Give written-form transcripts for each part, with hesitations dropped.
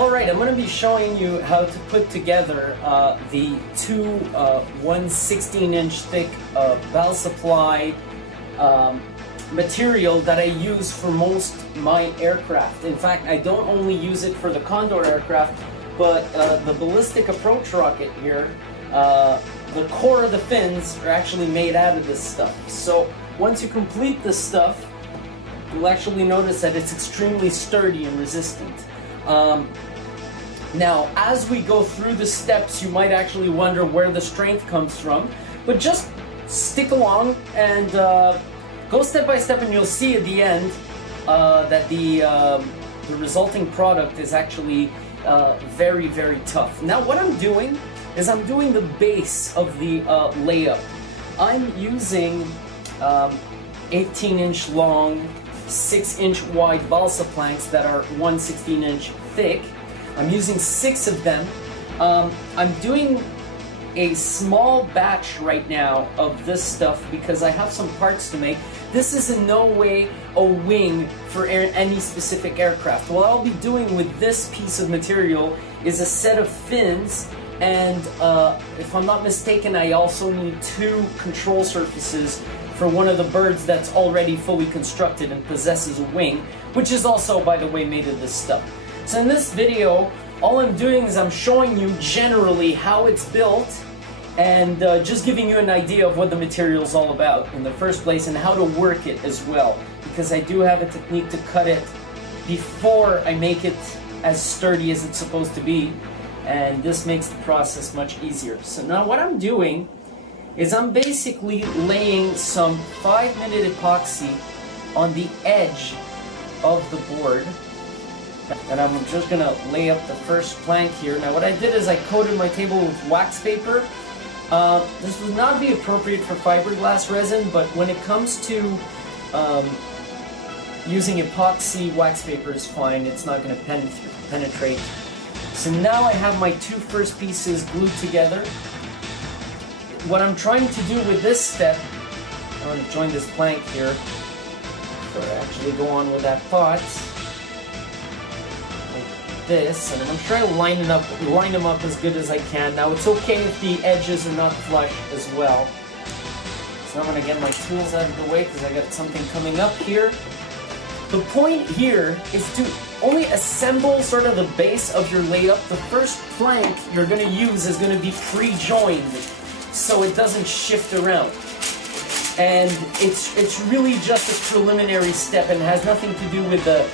Alright, I'm going to be showing you how to put together the two 1/16" thick balsa ply material that I use for most my aircraft. In fact, I don't only use it for the Condore aircraft, but the ballistic approach rocket here, the core of the fins are actually made out of this stuff. So once you complete this stuff, you'll actually notice that it's extremely sturdy and resistant. Now, as we go through the steps, you might actually wonder where the strength comes from, but just stick along and go step by step, and you'll see at the end that the resulting product is actually very, very tough. Now, what I'm doing is I'm doing the base of the layup. I'm using 18-inch long, 6-inch wide balsa planks that are 1/16" thick. I'm using 6 of them. I'm doing a small batch right now of this stuff because I have some parts to make. This is in no way a wing for any specific aircraft. What I'll be doing with this piece of material is a set of fins, and if I'm not mistaken, I also need 2 control surfaces for one of the birds that's already fully constructed and possesses a wing, which is also, by the way, made of this stuff. So in this video, all I'm doing is I'm showing you generally how it's built and just giving you an idea of what the material is all about in the first place and how to work it as well, because I do have a technique to cut it before I make it as sturdy as it's supposed to be, and this makes the process much easier. So now what I'm doing is I'm basically laying some 5-minute epoxy on the edge of the board. And I'm just going to lay up the first plank here. Now what I did is I coated my table with wax paper. This would not be appropriate for fiberglass resin, but when it comes to using epoxy, wax paper is fine. It's not going to penetrate. So now I have my 2 first pieces glued together. What I'm trying to do with this step, I'm going to join this plank here, so I actually go on with that thought. This, and I'm trying to line them up as good as I can. Now it's okay if the edges are not flush as well. So I'm going to get my tools out of the way because I got something coming up here. The point here is to only assemble sort of the base of your layup. The first plank you're going to use is going to be pre-joined so it doesn't shift around. And it's really just a preliminary step and has nothing to do with the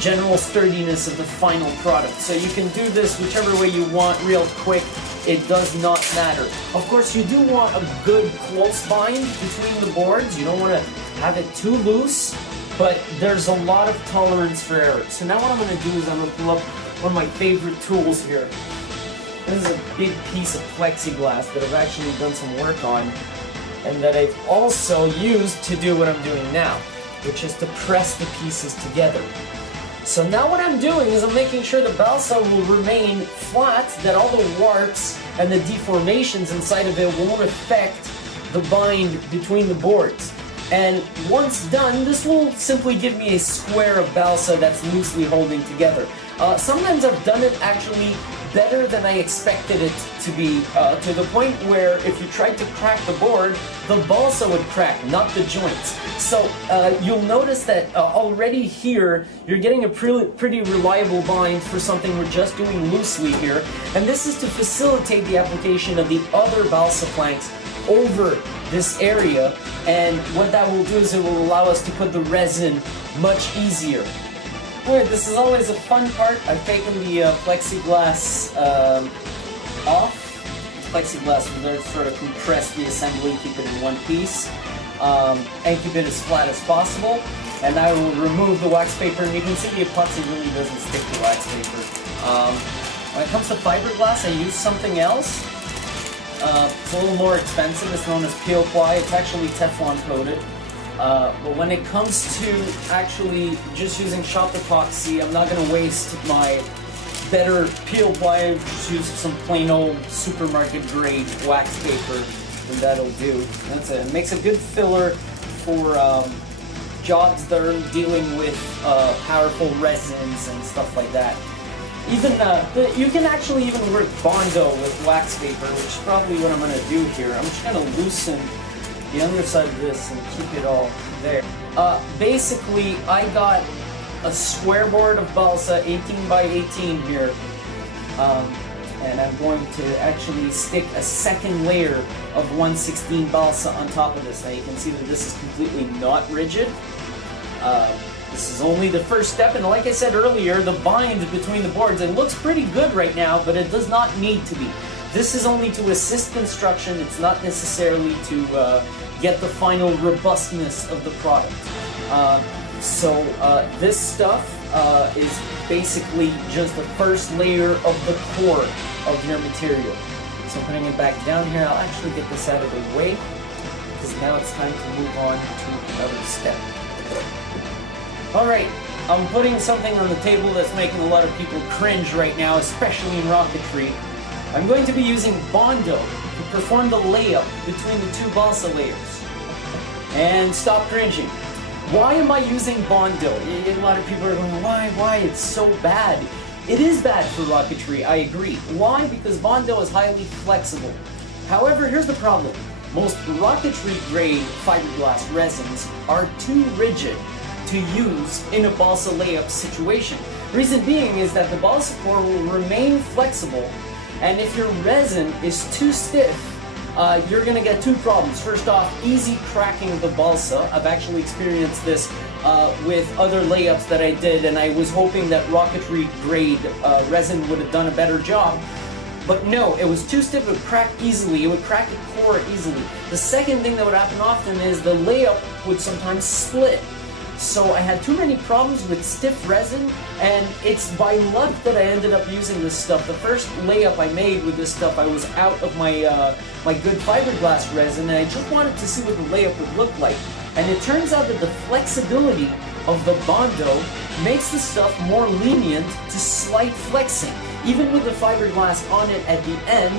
general sturdiness of the final product. So you can do this whichever way you want, real quick. It does not matter. Of course, you do want a good close bind between the boards. You don't want to have it too loose, but there's a lot of tolerance for error. So now what I'm going to do is I'm going to pull up one of my favorite tools here. This is a big piece of plexiglass that I've actually done some work on, and that I've also used to do what I'm doing now, which is to press the pieces together. So now what I'm doing is I'm making sure the balsa will remain flat, that all the warts and the deformations inside of it won't affect the bind between the boards. And once done, this will simply give me a square of balsa that's loosely holding together. Sometimes I've done it actually better than I expected it to be, to the point where if you tried to crack the board, the balsa would crack, not the joints. So you'll notice that already here, you're getting a pretty reliable bind for something we're just doing loosely here. And this is to facilitate the application of the other balsa planks over this area. And what that will do is it will allow us to put the resin much easier. Alright, this is always a fun part. I've taken the plexiglass off. Plexiglass is there to sort of compress the assembly, keep it in one piece, and keep it as flat as possible. And I will remove the wax paper, and you can see the epoxy really doesn't stick to wax paper. When it comes to fiberglass, I use something else. It's a little more expensive. It's known as peel ply. It's actually Teflon coated. But when it comes to actually just using shop epoxy, I'm not going to waste my better peel ply. Just use some plain old supermarket grade wax paper, and that'll do. That's it. It makes a good filler for jobs that are dealing with powerful resins and stuff like that. Even you can actually even work Bondo with wax vapor, which is probably what I'm going to do here. I'm just going to loosen the underside of this and keep it all there. Basically, I got a square board of balsa, 18 by 18 here, and I'm going to actually stick a second layer of 1/16 balsa on top of this. Now you can see that this is completely not rigid. This is only the first step, and like I said earlier, the bind between the boards, it looks pretty good right now, but it does not need to be. This is only to assist construction. It's not necessarily to get the final robustness of the product. This stuff is basically just the first layer of the core of your material. So putting it back down here, I'll actually get this out of the way, because now it's time to move on to another step. Alright, I'm putting something on the table that's making a lot of people cringe right now, especially in rocketry. I'm going to be using Bondo to perform the layup between the two balsa layers. And stop cringing. Why am I using Bondo? A lot of people are going, why? It's so bad. It is bad for rocketry, I agree. Why? Because Bondo is highly flexible. However, here's the problem. Most rocketry grade fiberglass resins are too rigid to use in a balsa layup situation. Reason being is that the balsa core will remain flexible, and if your resin is too stiff, you're going to get two problems. First off, easy cracking of the balsa. I've actually experienced this with other layups that I did, and I was hoping that rocketry grade resin would have done a better job. But no, it was too stiff, it would crack easily, it would crack the core easily. The second thing that would happen often is the layup would sometimes split. So I had too many problems with stiff resin, and it's by luck that I ended up using this stuff. The first layup I made with this stuff, I was out of my my good fiberglass resin, and I just wanted to see what the layup would look like. And it turns out that the flexibility of the Bondo makes the stuff more lenient to slight flexing. Even with the fiberglass on it at the end,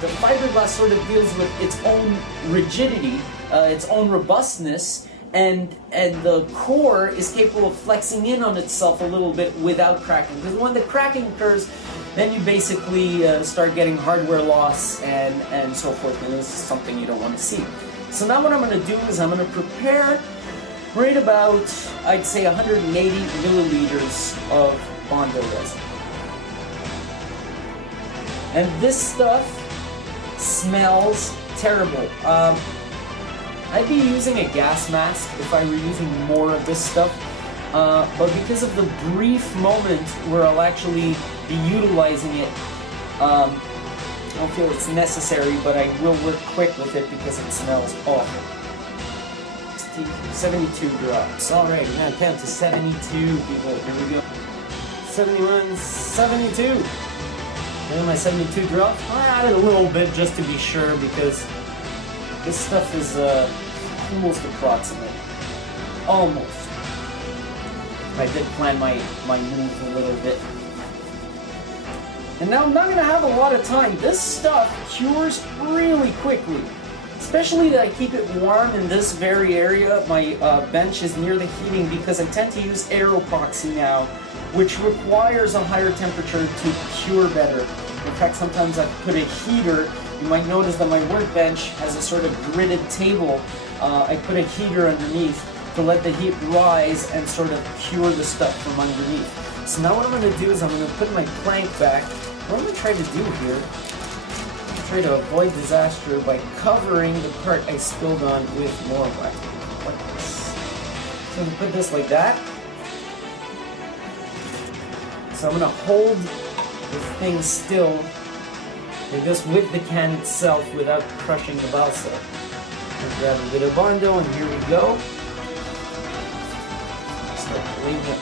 the fiberglass sort of deals with its own rigidity, its own robustness, and the core is capable of flexing in on itself a little bit without cracking. Because when the cracking occurs, then you basically start getting hardware loss and so forth, and this is something you don't want to see. So now what I'm going to do is I'm going to prepare right about, I'd say, 180 milliliters of Bondo resin. And this stuff smells terrible. I'd be using a gas mask if I were using more of this stuff, but because of the brief moment where I'll actually be utilizing it, I don't feel it's necessary, but I will work quick with it because it smells awful. 72 drops. Alright, we're gonna count to 72, people. Here we go. 71, 72. And my 72 drops. I added a little bit just to be sure, because this stuff is almost approximate. Almost. I did plan my move a little bit. And now I'm not going to have a lot of time. This stuff cures really quickly. Especially that I keep it warm in this very area. My bench is near the heating because I tend to use air epoxy now, which requires a higher temperature to cure better. In fact, sometimes I put a heater. You might notice that my workbench has a sort of gridded table. I put a heater underneath to let the heat rise and sort of cure the stuff from underneath. So now what I'm going to do is I'm going to put my plank back. What I'm going to try to do here, I'm try to avoid disaster by covering the part I spilled on with more wax, like this. So I'm going to put this like that. So I'm going to hold the thing still like this with the can itself without crushing the balsa. And grab a bit of Bondo, and here we go. Start laying it.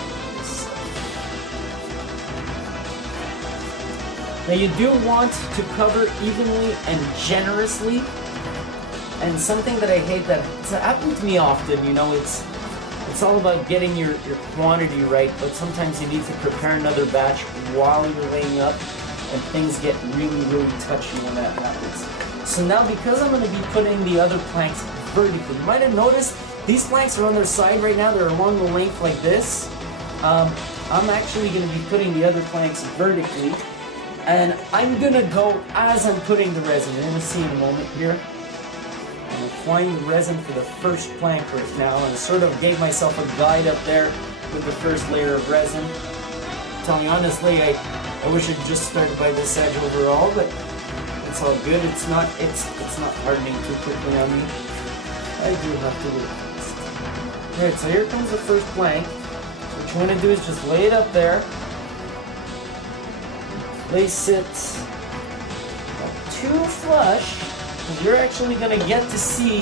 Now you do want to cover evenly and generously, and something that I hate that's happened to me often, you know, it's all about getting your quantity right, but sometimes you need to prepare another batch while you're laying up, and things get really, really touchy when that happens. So now, because I'm going to be putting the other planks vertically, you might have noticed these planks are on their side right now, they're along the length like this. I'm actually going to be putting the other planks vertically, and I'm going to go as I'm putting the resin. You're going to see in a moment here. I'm applying the resin for the first plank right now, and sort of gave myself a guide up there with the first layer of resin. Telling you honestly, I wish I'd just started by this edge overall, but it's all good. It's not hardening too quickly on me. I do have to work fast. Alright, so here comes the first plank. What you want to do is just lay it up there. Place it not too flush, because you're actually going to get to see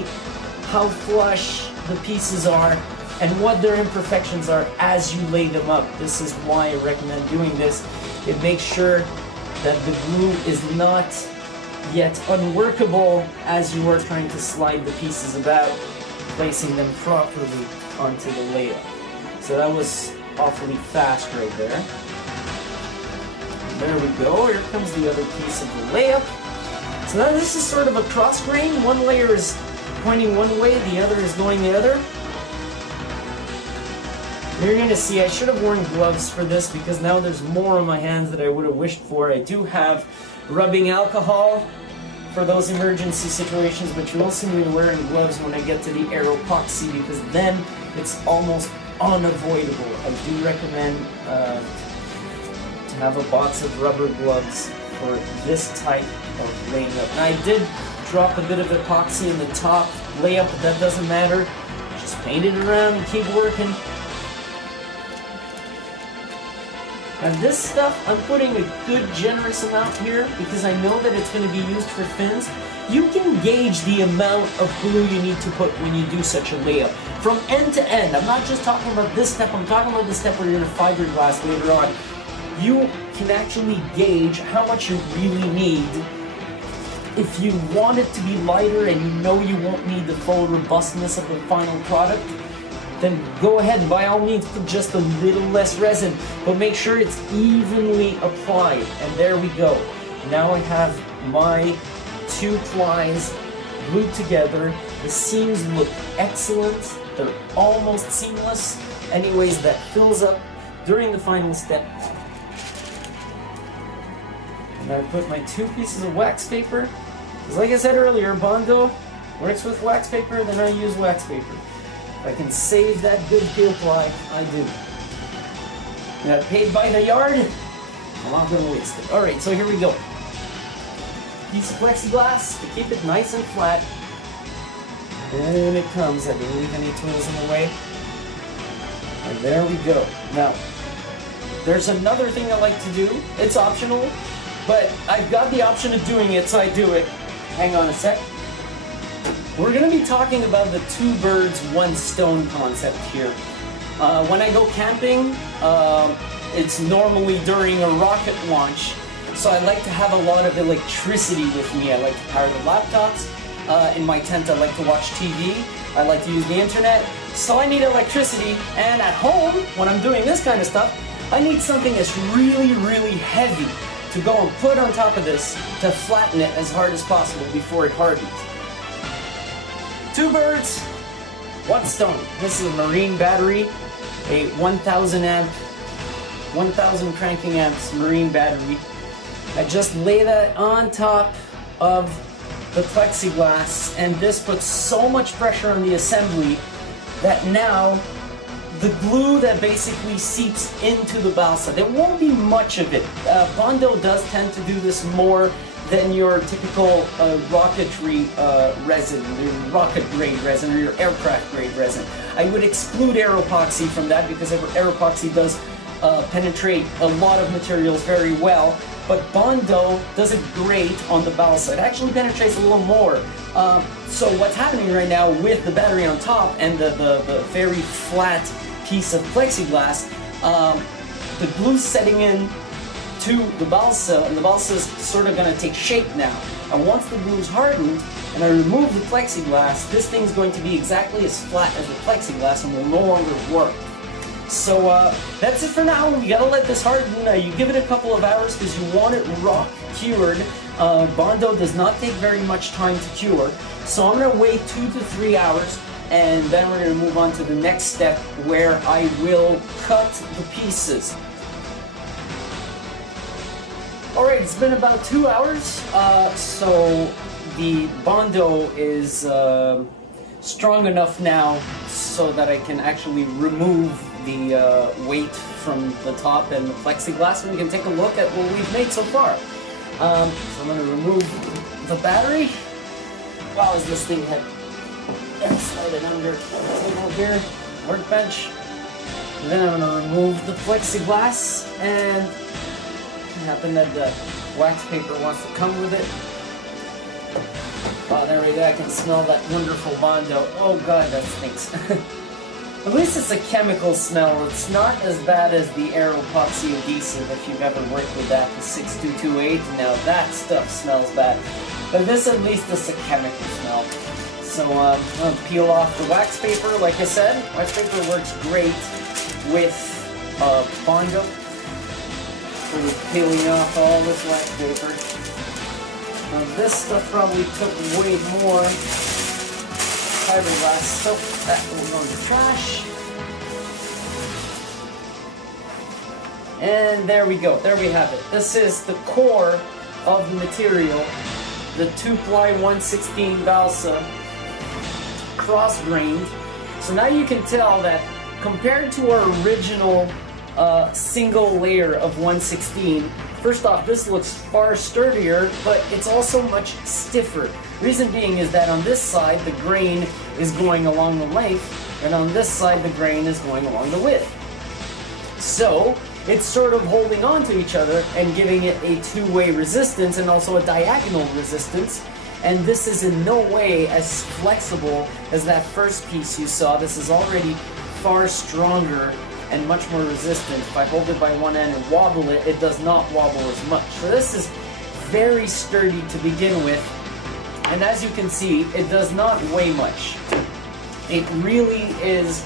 how flush the pieces are and what their imperfections are as you lay them up. This is why I recommend doing this. It makes sure that the glue is not yet unworkable as you are trying to slide the pieces about, placing them properly onto the layup. So that was awfully fast right there. There we go, here comes the other piece of the layup. So now this is sort of a cross grain. One layer is pointing one way, the other is going the other. You're going to see I should have worn gloves for this because now there's more on my hands that I would have wished for. I do have rubbing alcohol for those emergency situations, but you will see me wearing gloves when I get to the air epoxy because then it's almost unavoidable. I do recommend to have a box of rubber gloves for this type of laying up. Now I did drop a bit of epoxy in the top layup, but that doesn't matter. Just paint it around and keep working. Now this stuff, I'm putting a good generous amount here because I know that it's going to be used for fins. You can gauge the amount of glue you need to put when you do such a layup. From end to end, I'm not just talking about this step, I'm talking about the step where you're going to fiberglass later on. You can actually gauge how much you really need. If you want it to be lighter and you know you won't need the full robustness of the final product, then go ahead and by all means put just a little less resin, but make sure it's evenly applied. And there we go. Now I have my two plies glued together. The seams look excellent. They're almost seamless. Anyways, that fills up during the final step. And I put my two pieces of wax paper. Because like I said earlier, Bondo works with wax paper, then I use wax paper. If I can save that good peel ply, I do. I got paid by the yard, I'm not going to waste it. Alright, so here we go. Piece of plexiglass to keep it nice and flat. And it comes. I didn't leave any tools in the way. And there we go. Now, there's another thing I like to do. It's optional, but I've got the option of doing it, so I do it. Hang on a sec. We're going to be talking about the two birds, one stone concept here. When I go camping, it's normally during a rocket launch, so I like to have a lot of electricity with me. I like to power the laptops. In my tent, I like to watch TV. I like to use the internet. So I need electricity, and at home, when I'm doing this kind of stuff, I need something that's really, really heavy to go and put on top of this to flatten it as hard as possible before it hardens. Two birds, one stone. This is a marine battery, a 1,000 amp, 1,000 cranking amps marine battery. I just lay that on top of the plexiglass, and this puts so much pressure on the assembly that now the glue that basically seeps into the balsa, there won't be much of it. Bondo does tend to do this more than your typical rocketry resin, your rocket grade resin, or your aircraft grade resin. I would exclude air epoxy from that because air epoxy does penetrate a lot of materials very well, but Bondo does it great on the balsa. It actually penetrates a little more. So what's happening right now with the battery on top and the very flat piece of plexiglass, the glue's setting in to the balsa, and the balsa is sort of going to take shape now. And once the glue's hardened, and I remove the plexiglass, this thing's going to be exactly as flat as the plexiglass and will no longer work. So that's it for now. You gotta let this harden. You give it a couple of hours because you want it rock cured. Bondo does not take very much time to cure. So I'm gonna wait 2 to 3 hours, and then we're going to move on to the next step where I will cut the pieces. Alright, it's been about 2 hours, so the Bondo is strong enough now so that I can actually remove the weight from the top and the plexiglass, and we can take a look at what we've made so far. So I'm going to remove the battery. Wow, is this thing heavy? Slide it under the table here, workbench. And then I'm going to remove the plexiglass, and it happened that the wax paper wants to come with it. Oh, there we go, I can smell that wonderful Bondo. Oh god, that stinks. At least it's a chemical smell. It's not as bad as the air epoxy adhesive if you've ever worked with that, the 6228. Now that stuff smells bad. But this at least is a chemical smell. So I'm going to peel off the wax paper. Like I said, wax paper works great with Bondo. So we're peeling off all this wax paper. Now this stuff probably took way more fiberglass, so that will go in the trash. And there we go, there we have it. This is the core of the material, the 2-ply 1/16 balsa, cross-grained. So now you can tell that compared to our original single layer of 1/16, first off, this looks far sturdier, but it's also much stiffer. Reason being is that on this side, the grain is going along the length, and on this side, the grain is going along the width. So, it's sort of holding on to each other and giving it a two-way resistance and also a diagonal resistance. And this is in no way as flexible as that first piece you saw. This is already far stronger and much more resistant. If I hold it by one end and wobble it, it does not wobble as much. So this is very sturdy to begin with, and as you can see, it does not weigh much. It really is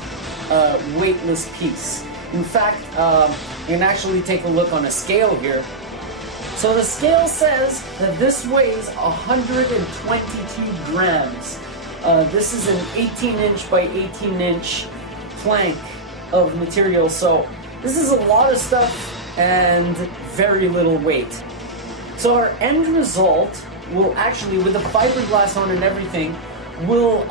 a weightless piece. In fact, you can actually take a look on a scale here. So the scale says that this weighs 122 grams. This is an 18-inch by 18-inch plank of material, so this is a lot of stuff and very little weight. So our end result will actually, with the fiberglass on and everything, will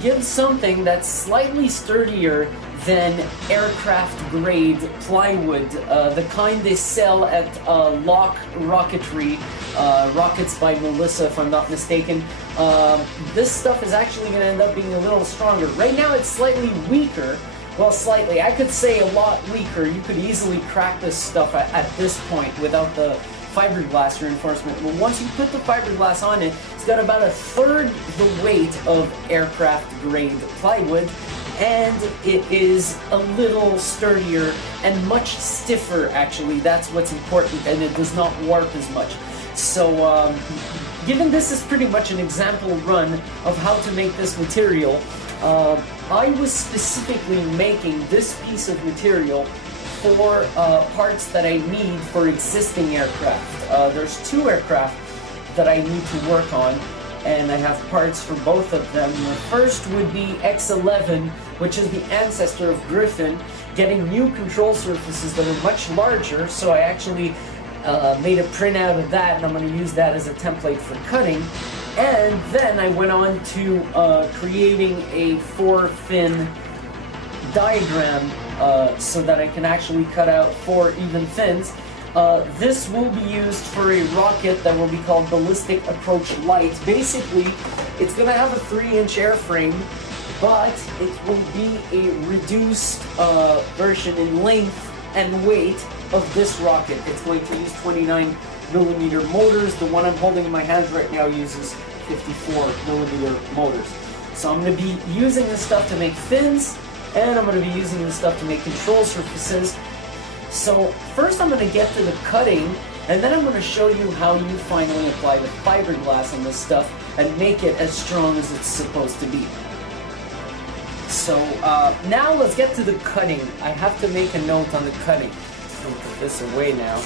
give something that's slightly sturdier than aircraft grade plywood, the kind they sell at Rocketry, Rockets by Melissa if I'm not mistaken. This stuff is actually going to end up being a little stronger. Right now it's slightly weaker. Well, slightly. I could say a lot weaker. You could easily crack this stuff at this point without the fiberglass reinforcement. But once you put the fiberglass on it, it's got about 1/3 the weight of aircraft grade plywood, and it is a little sturdier and much stiffer, actually. That's what's important, and it does not warp as much. So, given this is pretty much an example run of how to make this material, I was specifically making this piece of material for parts that I need for existing aircraft. There's 2 aircraft that I need to work on, and I have parts for both of them. The first would be X11, which is the ancestor of Griffin, getting new control surfaces that are much larger, so I actually made a printout of that, and I'm going to use that as a template for cutting. And then I went on to creating a 4-fin diagram so that I can actually cut out 4 even fins. This will be used for a rocket that will be called Ballistic Approach Light. Basically, it's going to have a 3-inch airframe, but it will be a reduced version in length and weight of this rocket. It's going to use 29mm motors. The one I'm holding in my hands right now uses 54mm motors. So I'm going to be using this stuff to make fins, and I'm going to be using this stuff to make control surfaces. So first I'm going to get to the cutting, and then I'm going to show you how you finally apply the fiberglass on this stuff and make it as strong as it's supposed to be. So now let's get to the cutting. I have to make a note on the cutting. I'll put this away now.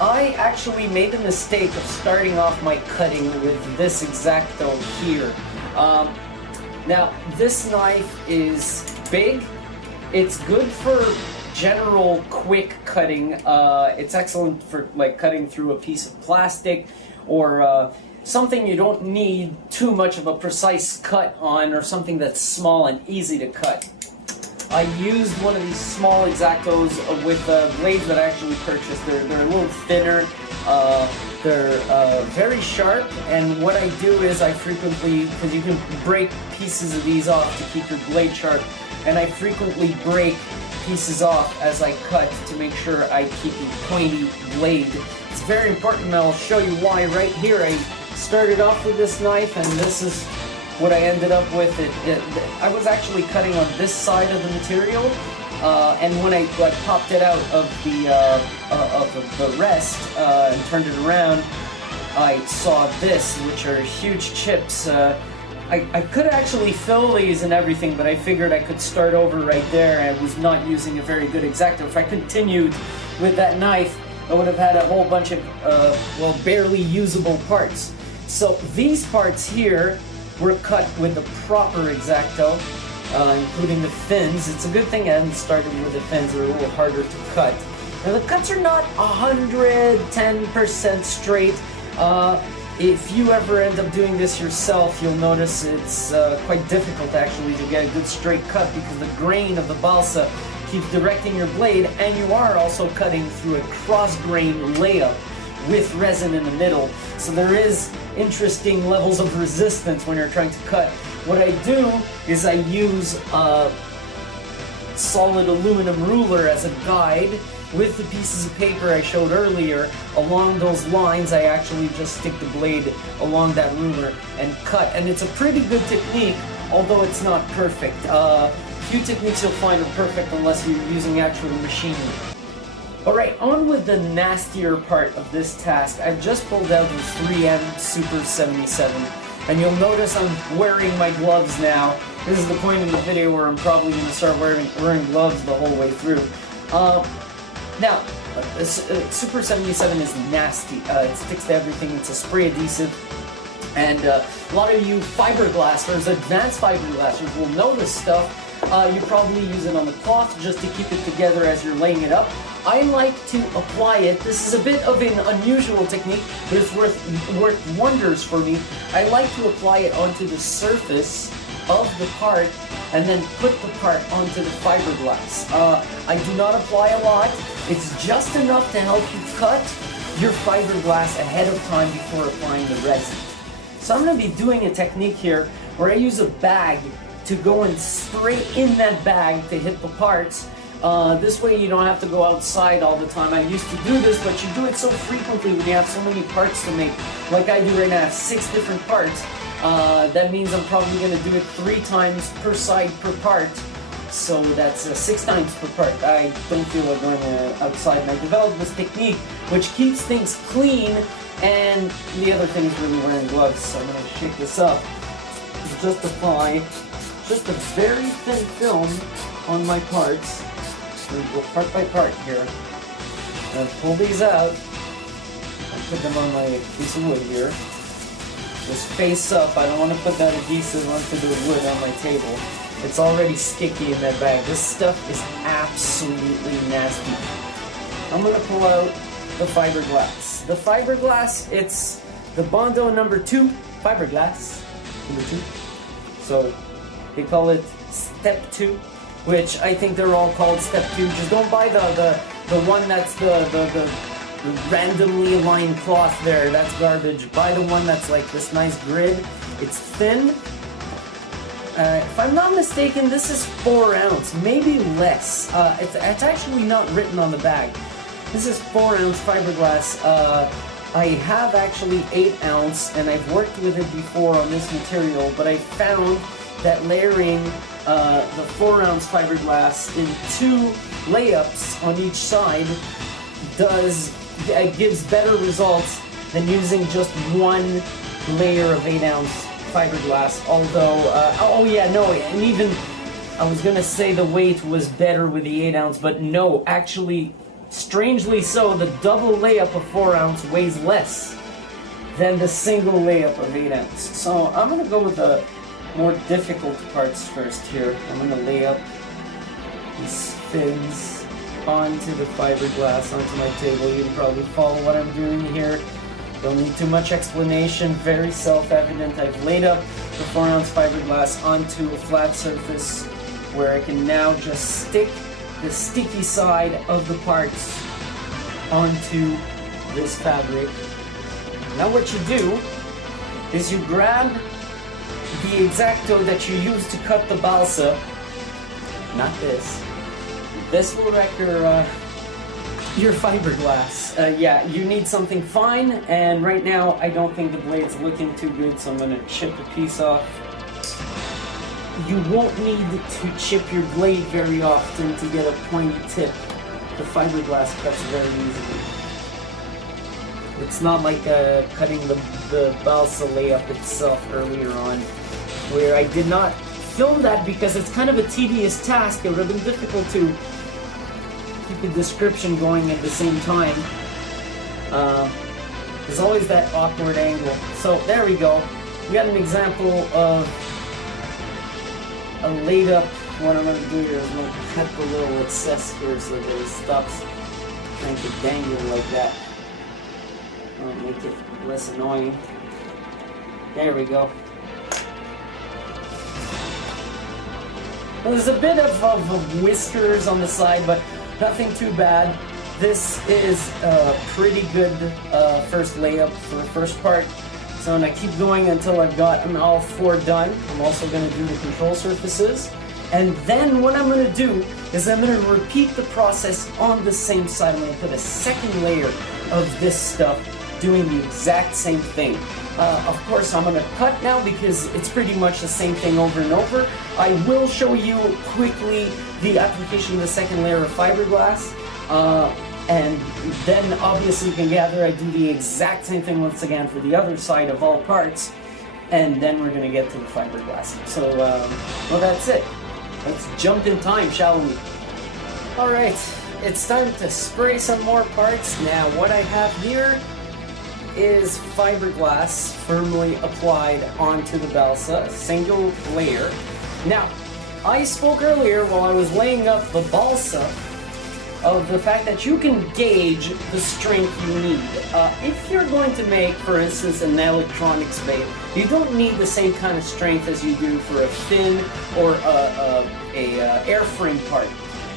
I actually made the mistake of starting off my cutting with this X-Acto here. Now, this knife is big. It's good for general quick cutting. It's excellent for like cutting through a piece of plastic or something you don't need too much of a precise cut on, or something that's small and easy to cut. I used one of these small X-Actos with blades that I actually purchased. They're a little thinner. They're very sharp, and what I do is I frequently, because you can break pieces of these off to keep your blade sharp, and I frequently break pieces off as I cut to make sure I keep a pointy blade. It's very important, and I'll show you why right here. I started off with this knife, and this is what I ended up with. I was actually cutting on this side of the material, and when I popped it out of the rest and turned it around, I saw this, which are huge chips. I could actually fill these and everything, but I figured I could start over right there. I was not using a very good X-Acto. If I continued with that knife, I would have had a whole bunch of, well, barely usable parts. So these parts here were cut with the proper X-Acto, including the fins. It's a good thing I hadn't started with the fins. They're a little harder to cut. Now the cuts are not 110% straight. If you ever end up doing this yourself, you'll notice it's quite difficult actually to get a good straight cut, because the grain of the balsa keeps directing your blade, and you are also cutting through a cross-grain layup with resin in the middle. So there is interesting levels of resistance when you're trying to cut. What I do is I use a solid aluminum ruler as a guide with the pieces of paper I showed earlier. Along those lines, I actually just stick the blade along that ruler and cut. And it's a pretty good technique, although it's not perfect. Few techniques you'll find are perfect unless you're using actual machinery. Alright, on with the nastier part of this task. I've just pulled out the 3M Super 77, and you'll notice I'm wearing my gloves now. This is the point in the video where I'm probably going to start wearing gloves the whole way through. Now, Super 77 is nasty. It sticks to everything. It's a spray adhesive. And a lot of you fiberglassers, advanced fiberglassers, will know this stuff. You probably use it on the cloth just to keep it together as you're laying it up. I like to apply it. This is a bit of an unusual technique, but it's worked wonders for me. I like to apply it onto the surface of the part and then put the part onto the fiberglass. I do not apply a lot. It's just enough to help you cut your fiberglass ahead of time before applying the resin. So I'm going to be doing a technique here where I use a bag to go and spray in that bag to hit the parts. This way you don't have to go outside all the time. I used to do this, but you do it so frequently when you have so many parts to make. Like I do right now, I have 6 different parts. That means I'm probably going to do it 3 times per side per part. So that's 6 times per part. I don't feel like going outside. And I developed this technique which keeps things clean, and the other thing is really wearing gloves. So I'm going to shake this up. Just apply just a very thin film on my parts. So we go part by part here. And pull these out. I'll put them on my piece of wood here. Just face up. I don't want to put that adhesive onto the wood on my table. It's already sticky in that bag. This stuff is absolutely nasty. I'm going to pull out the fiberglass. The fiberglass, it's the Bondo number 2 fiberglass. Number 2. So they call it step 2, which I think they're all called step 2. Just don't buy the one that's the randomly aligned cloth there. That's garbage. Buy the one that's like this nice grid. It's thin. If I'm not mistaken, this is 4 ounce, maybe less. It's actually not written on the bag. This is 4 ounce fiberglass. I have actually 8 ounce, and I've worked with it before on this material, but I found that layering the 4 ounce fiberglass in 2 layups on each side gives better results than using just 1 layer of 8 ounce fiberglass. Although, oh yeah, no, and even, I was gonna say the weight was better with the 8 ounce, but no, actually, strangely so, the double layup of 4 ounce weighs less than the single layup of 8 ounce. So I'm gonna go with a more difficult parts first here. I'm going to lay up these fins onto the fiberglass, onto my table. You can probably follow what I'm doing here. Don't need too much explanation, very self-evident. I've laid up the 4-ounce fiberglass onto a flat surface where I can now just stick the sticky side of the parts onto this fabric. Now what you do is you grab the X-Acto that you use to cut the balsa, not this. This will wreck your fiberglass. Yeah, you need something fine, and right now I don't think the blade's looking too good, so I'm going to chip a piece off. You won't need to chip your blade very often to get a pointy tip. The fiberglass cuts very easily. It's not like cutting the balsa layup itself earlier on, where I did not film that because it's kind of a tedious task. It would have been difficult to keep the description going at the same time. There's always that awkward angle. So there we go. We got an example of a laid up. What I'm going to do here is I'm going to cut the little excess here so that it stops trying to dangle like that. I'll make it less annoying. There we go. Well, there's a bit of whiskers on the side, but nothing too bad. This is a pretty good first layup for the first part. So I'm going to keep going until I've gotten all 4 done. I'm also going to do the control surfaces. And then what I'm going to do is I'm going to repeat the process on the same side. I'm going to put a second layer of this stuff doing the exact same thing. Of course, I'm going to cut now because it's pretty much the same thing over and over. I will show you quickly the application of the second layer of fiberglass. And then obviously you can gather I do the exact same thing once again for the other side of all parts. And then we're going to get to the fiberglass. So, well, that's it. Let's jump in time, shall we? Alright, it's time to spray some more parts. Now, what I have here is fiberglass firmly applied onto the balsa, single layer. Now, I spoke earlier while I was laying up the balsa of the fact that you can gauge the strength you need. If you're going to make, for instance, an electronics blade, you don't need the same kind of strength as you do for a fin or a airframe part.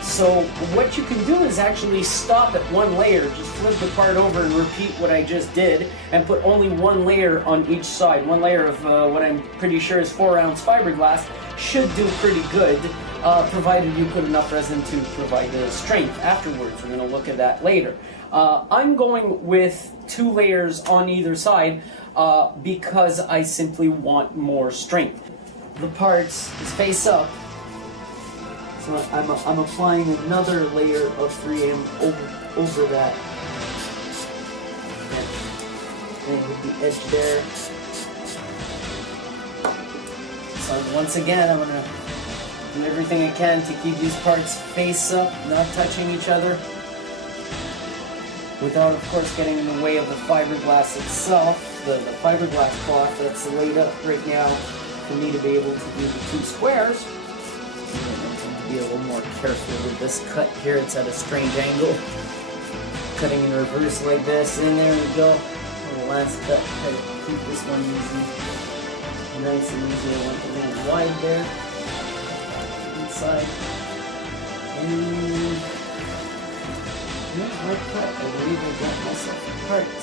So what you can do is actually stop at one layer, just flip the part over and repeat what I just did, and put only one layer on each side. One layer of what I'm pretty sure is 4-ounce fiberglass should do pretty good, provided you put enough resin to provide the strength afterwards. We're going to look at that later. I'm going with 2 layers on either side because I simply want more strength. The parts is face up. So I'm applying another layer of 3M over that. And with the edge there. So once again, I'm going to do everything I can to keep these parts face up, not touching each other, without, of course, getting in the way of the fiberglass itself, the fiberglass cloth that's laid up right now for me to be able to do the 2 squares. Be a little more careful with this cut here. It's at a strange angle. Cutting in reverse like this, and there we go. The last cut, try to keep this one easy. Nice and easy. I want it a little wide there. Inside. And here's my cut. I believe I got myself apart.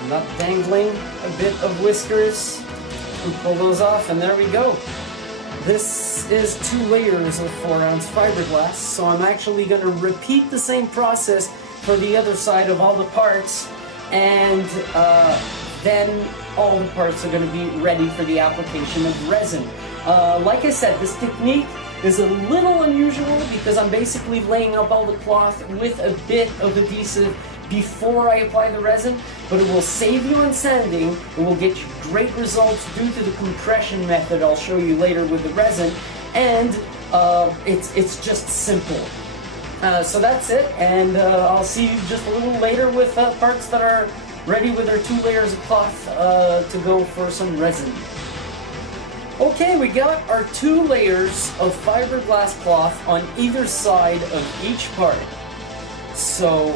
I'm not dangling a bit of whiskers. We pull those off, and there we go. This is 2 layers of 4-ounce fiberglass, so I'm actually going to repeat the same process for the other side of all the parts, and then all the parts are going to be ready for the application of resin. Like I said, this technique is a little unusual because I'm basically laying up all the cloth with a bit of adhesive before I apply the resin, but it will save you on sanding. It will get you great results due to the compression method I'll show you later with the resin, and it's just simple. So that's it, and I'll see you just a little later with parts that are ready with their 2 layers of cloth to go for some resin. Okay, we got our 2 layers of fiberglass cloth on either side of each part. So,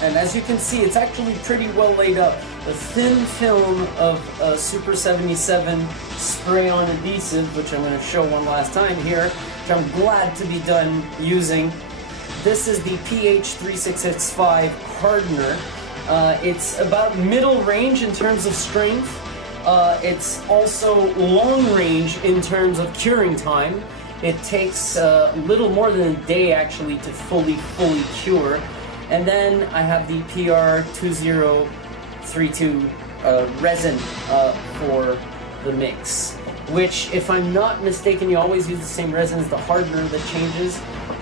and as you can see, it's actually pretty well laid up. A thin film of Super 77 spray-on adhesive, which I'm going to show one last time here, which I'm glad to be done using. This is the PH36X5 hardener. It's about middle range in terms of strength. It's also long range in terms of curing time. It takes a little more than a day actually to fully cure. And then I have the PR2032 resin for the mix, which, if I'm not mistaken, you always use the same resin as the hardener that changes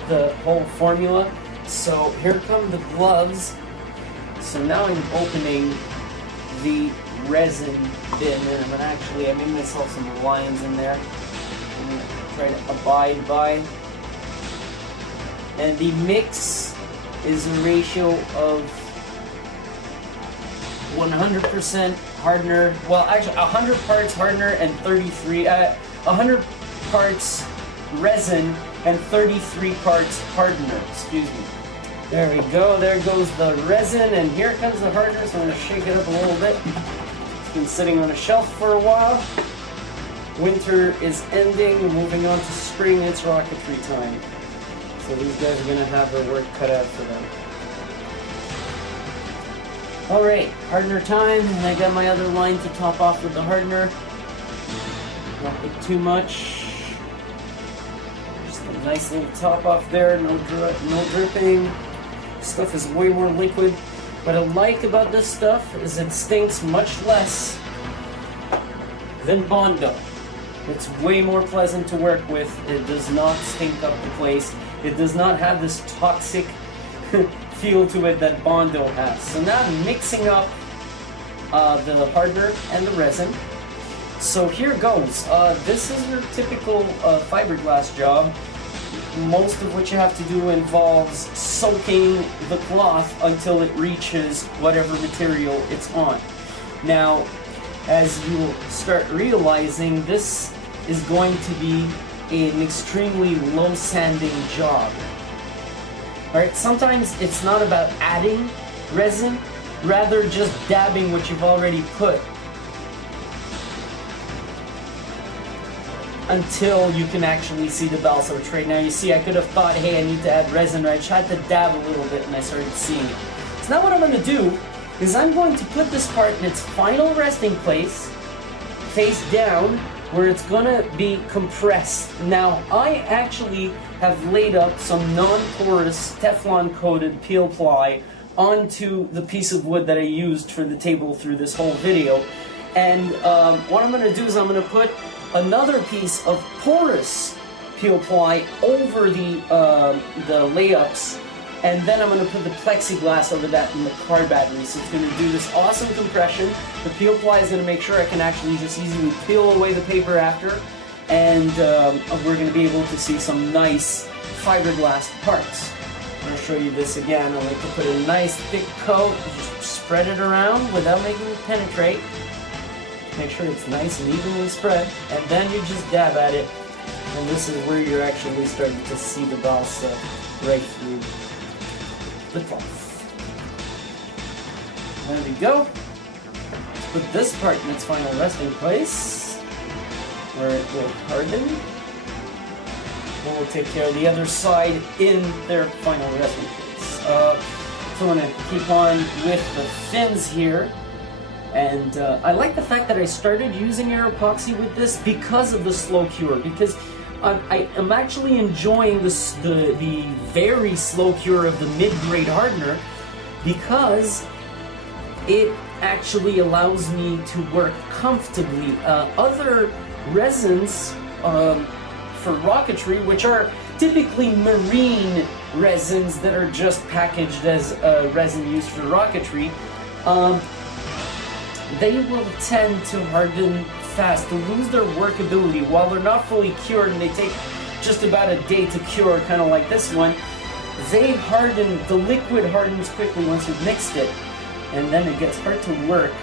the whole formula. So here come the gloves. So now I'm opening the resin bin, and I'm gonna I made myself some lines in there. I'm gonna try to abide by. And the mix is a ratio of 100% hardener. Well, actually, 100 parts hardener and 100 parts resin and 33 parts hardener. Excuse me. There we go. There goes the resin, and here comes the hardener. So I'm going to shake it up a little bit. It's been sitting on a shelf for a while. Winter is ending. We're moving on to spring. It's rocketry time. So these guys are going to have their work cut out for them. Alright, hardener time. And I got my other line to top off with the hardener. Not put too much. Just a nice little top off there. No dripping. Stuff is way more liquid. What I like about this stuff is it stinks much less than Bondo. It's way more pleasant to work with. It does not stink up the place. It does not have this toxic feel to it that Bondo has. So now I'm mixing up the hardener and the resin. So here goes. This is your typical fiberglass job. Most of what you have to do involves soaking the cloth until it reaches whatever material it's on. Now, as you will start realizing, this is going to be an extremely low sanding job. Alright, sometimes it's not about adding resin, rather just dabbing what you've already put until you can actually see the balsa, which right now you see I could have thought, hey, I need to add resin, right? I tried to dab a little bit and I started seeing it. So now what I'm going to do is I'm going to put this part in its final resting place, face down, where it's going to be compressed. Now, I actually have laid up some non-porous Teflon-coated peel ply onto the piece of wood that I used for the table through this whole video. And what I'm going to do is I'm going to put another piece of porous peel ply over the layups, and then I'm going to put the plexiglass over that in the car battery. So it's going to do this awesome compression. The peel ply is going to make sure I can actually just easily peel away the paper after, and we're going to be able to see some nice fiberglass parts. I'm going to show you this again. I like to put a nice thick coat, just spread it around without making it penetrate. Make sure it's nice and evenly spread, and then you just dab at it, and this is where you're actually starting to see the balsa right through the cloth. There we go. Let's put this part in its final resting place, where it will harden. And we'll take care of the other side in their final resting place. So I'm going to keep on with the fins here. And I like the fact that I started using air epoxy with this because of the slow cure, because I'm actually enjoying the very slow cure of the mid-grade hardener, because it actually allows me to work comfortably. Other resins for rocketry, which are typically marine resins that are just packaged as resin used for rocketry, they will tend to harden fast, to lose their workability. While they're not fully cured and they take just about a day to cure, kind of like this one, they harden, the liquid hardens quickly once you've mixed it, and then it gets hard to work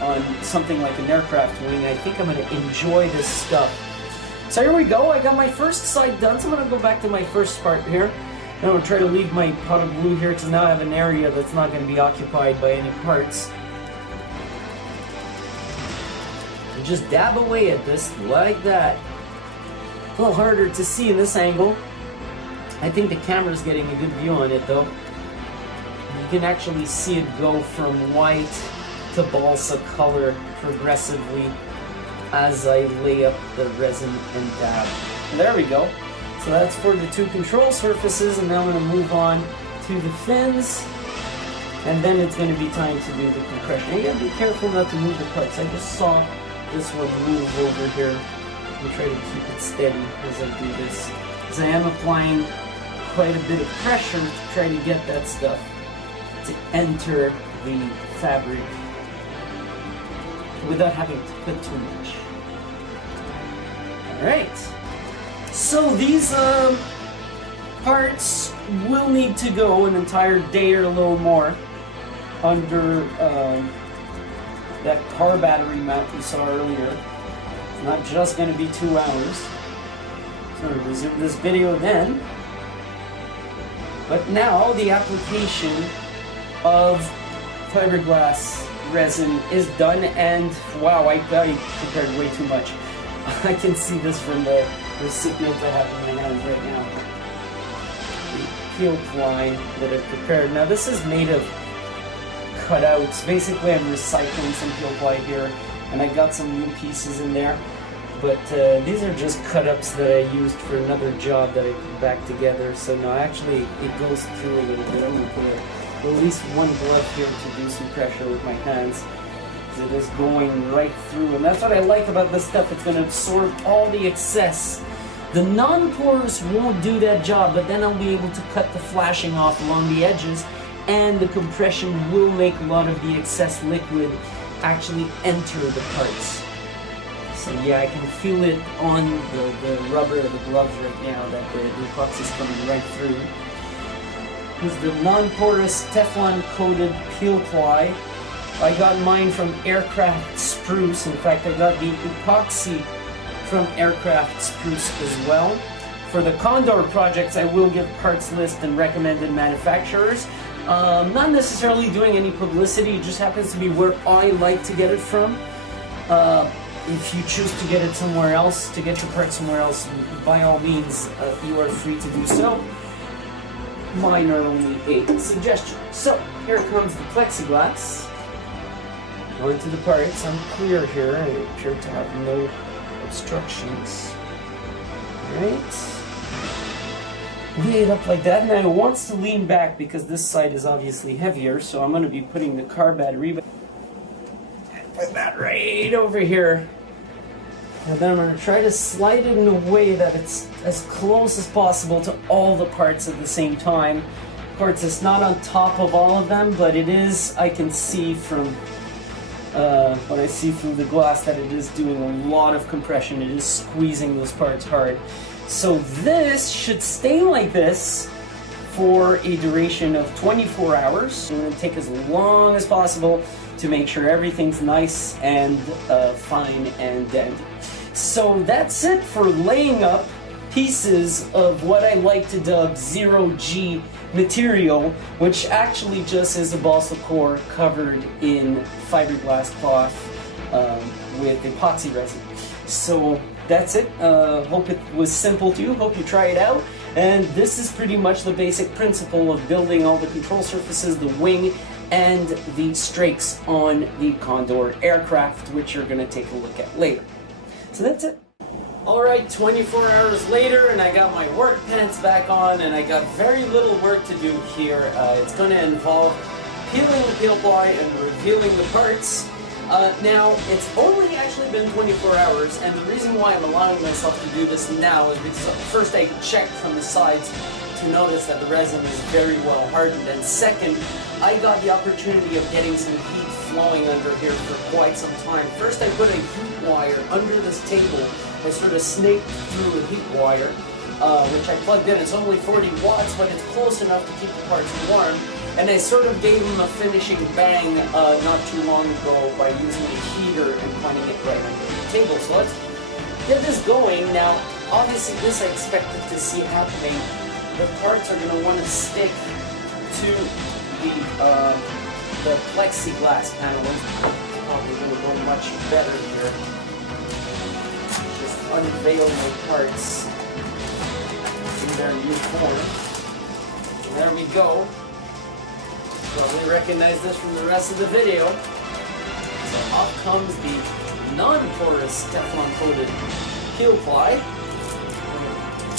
on something like an aircraft wing. I think I'm going to enjoy this stuff So here we go, I got my first side done, so I'm going to go back to my first part here. And I'm going to try to leave my pot of glue here, because now I have an area that's not going to be occupied by any parts. And just dab away at this, like that. A little harder to see in this angle. I think the camera's getting a good view on it though. You can actually see it go from white to balsa color progressively as I lay up the resin and dab. And there we go. So that's for the two control surfaces, and now I'm going to move on to the fins, and then it's going to be time to do the compression. You got to be careful not to move the parts. I just saw this one move over here. I'm try to keep it steady as I do this, because I am applying quite a bit of pressure to try to get that stuff to enter the fabric without having to put too much. Alright, so these parts will need to go an entire day or a little more under that car battery mount we saw earlier. It's not just going to be 2 hours. So I'm going to resume this video then. But now the application of fiberglass resin is done, and wow, I prepared way too much. I can see this from the recipient I have in my hands right now. The peel ply that I've prepared. Now this is made of cutouts. Basically I'm recycling some peel ply here, and I got some new pieces in there. But these are just cut-ups that I used for another job that I put back together. So no, actually it goes through a little bit. I'm going to put at least one glove here to do some pressure with my hands. It is going right through, and that's what I like about this stuff. It's going to absorb all the excess. The non-porous won't do that job, but then I'll be able to cut the flashing off along the edges, and the compression will make a lot of the excess liquid actually enter the parts. So yeah, I can feel it on the rubber of the gloves right now that the epoxy is coming right through. This is the non-porous Teflon coated peel ply. I got mine from Aircraft Spruce. In fact, I got the epoxy from Aircraft Spruce as well. For the Condore projects, I will give parts list and recommended manufacturers. Not necessarily doing any publicity, it just happens to be where I like to get it from. If you choose to get it somewhere else, to get your parts somewhere else, by all means, you are free to do so. Mine are only a suggestion. So, here comes the plexiglass. Going to the parts, I'm clear here. I appear to have no obstructions. Alright. Lay it up like that. Now it wants to lean back because this side is obviously heavier, so I'm going to be putting the car battery. Put that right over here. And then I'm going to try to slide it in a way that it's as close as possible to all the parts at the same time. Of course, it's not on top of all of them, but it is, I can see from when I see through the glass that it is doing a lot of compression. It is squeezing those parts hard. So this should stay like this for a duration of 24 hours. I'm going to take as long as possible to make sure everything's nice and fine and dandy. So that's it for laying up pieces of what I like to dub 0G material, which actually just is a balsa core covered in fiberglass cloth with epoxy resin. So that's it. Hope it was simple to you. Hope you try it out. And this is pretty much the basic principle of building all the control surfaces, the wing, and the strakes on the Condore aircraft, which you're going to take a look at later. So that's it. Alright, 24 hours later, and I got my work pants back on, and I got very little work to do here. It's going to involve peeling the peel ply and revealing the parts. Now, it's only actually been 24 hours, and the reason why I'm allowing myself to do this now is because first I checked from the sides to notice that the resin is very well hardened, and second, I got the opportunity of getting some heat flowing under here for quite some time. First I put a heat wire under this table. I sort of snaked through a heat wire, which I plugged in. It's only 40 watts, but it's close enough to keep the parts warm. And I sort of gave them a finishing bang not too long ago by using a heater and pointing it right under the table. So let's get this going. Now, obviously this I expected to see happening. The parts are going to want to stick to the plexiglass panel. It's probably going to go much better here. Just unveil my parts in their new form. And there we go. Probably recognize this from the rest of the video. So off comes the non-porous Teflon coated peel ply.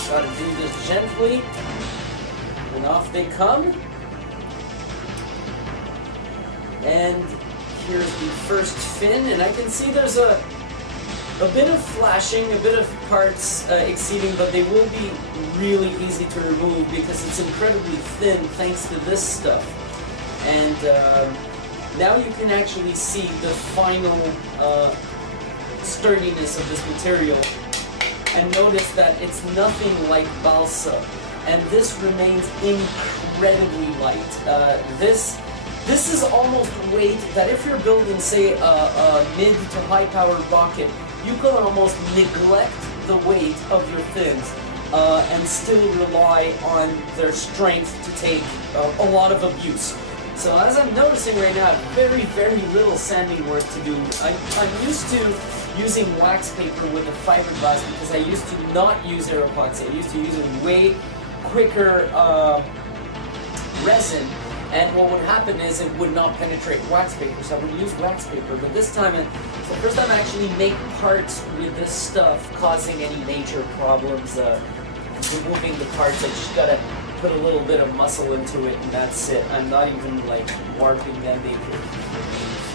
Try to do this gently, and off they come. And here's the first fin, and I can see there's a bit of flashing, a bit of parts exceeding, but they will be really easy to remove because it's incredibly thin thanks to this stuff. And now you can actually see the final sturdiness of this material. And notice that it's nothing like balsa, and this remains incredibly light. This is almost weight that if you're building, say, a mid to high powered rocket, you can almost neglect the weight of your fins and still rely on their strength to take a lot of abuse. So as I'm noticing right now, very, very little sanding work to do. I'm used to using wax paper with the fiberglass because I used to not use air epoxy. I used to use a way quicker resin, and what would happen is it would not penetrate wax paper, so I would use wax paper. But this time, it's the first time I actually make parts with this stuff causing any major problems. Removing the parts, I just gotta put a little bit of muscle into it, and that's it. I'm not even like warping them, they could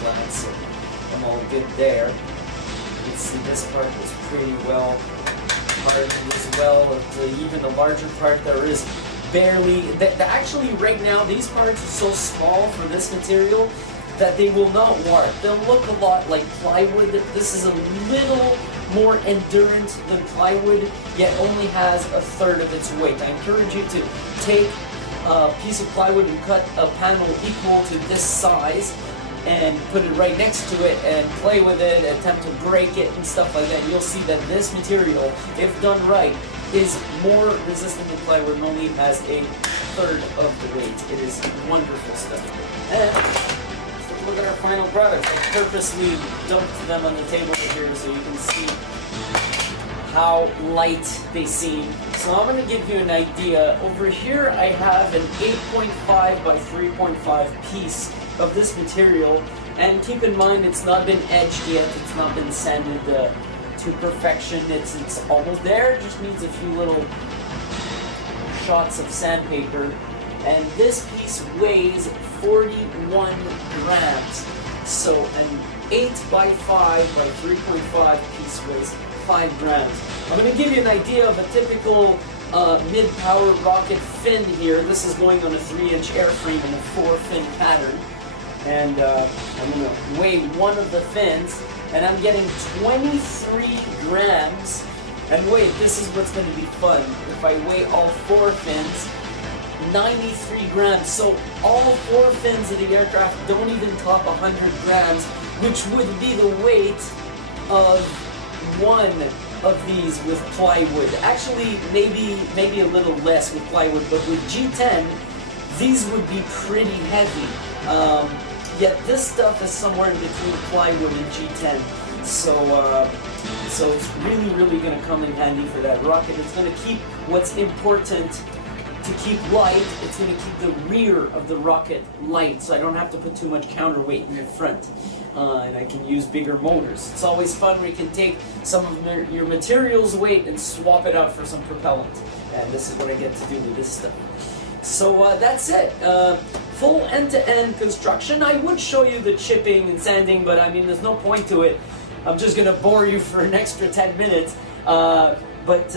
flat, so I'm all good there. You can see this part was pretty well hardened as well. Even the larger part, there is barely, actually right now these parts are so small for this material that they will not warp. They'll look a lot like plywood. This is a little more endurant than plywood, yet only has a third of its weight. I encourage you to take a piece of plywood and cut a panel equal to this size and put it right next to it and play with it, attempt to break it and stuff like that. You'll see that this material, if done right, is more resistant than plywood and only has a third of the weight. It is wonderful stuff. And let's look at our final product. I purposely dumped them on the table here so you can see how light they seem. So I'm going to give you an idea. Over here I have an 8.5 by 3.5 piece of this material, and keep in mind it's not been edged yet, it's not been sanded to perfection. It's almost there, it just needs a few little shots of sandpaper. And this piece weighs 41 grams. So an 8 by 5 by 3.5 piece weighs 5 grams. I'm going to give you an idea of a typical mid-power rocket fin here. This is going on a 3-inch airframe in a 4-fin pattern. And I'm going to weigh one of the fins, and I'm getting 23 grams. And wait, this is what's going to be fun. If I weigh all 4 fins, 93 grams. So all 4 fins of the aircraft don't even top 100 grams, which would be the weight of one of these with plywood. Actually, maybe a little less with plywood, but with G10, these would be pretty heavy. Yet this stuff is somewhere in between plywood and G10. So it's really going to come in handy for that rocket. It's going to keep what's important to keep light. It's going to keep the rear of the rocket light, so I don't have to put too much counterweight in the front. And I can use bigger motors. It's always fun when you can take some of your material's weight and swap it out for some propellant. And this is what I get to do with this stuff. So that's it. Full end-to-end construction. I would show you the chipping and sanding, but I mean, there's no point to it. I'm just going to bore you for an extra 10 minutes. But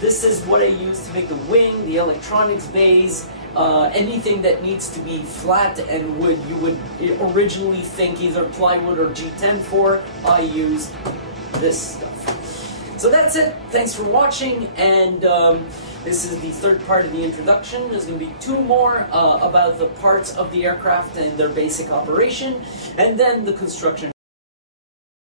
this is what I use to make the wing, the electronics bays, anything that needs to be flat and you would originally think either plywood or G10 for. I use this stuff. So that's it. Thanks for watching, and this is the third part of the introduction. There's going to be 2 more about the parts of the aircraft and their basic operation, and then the construction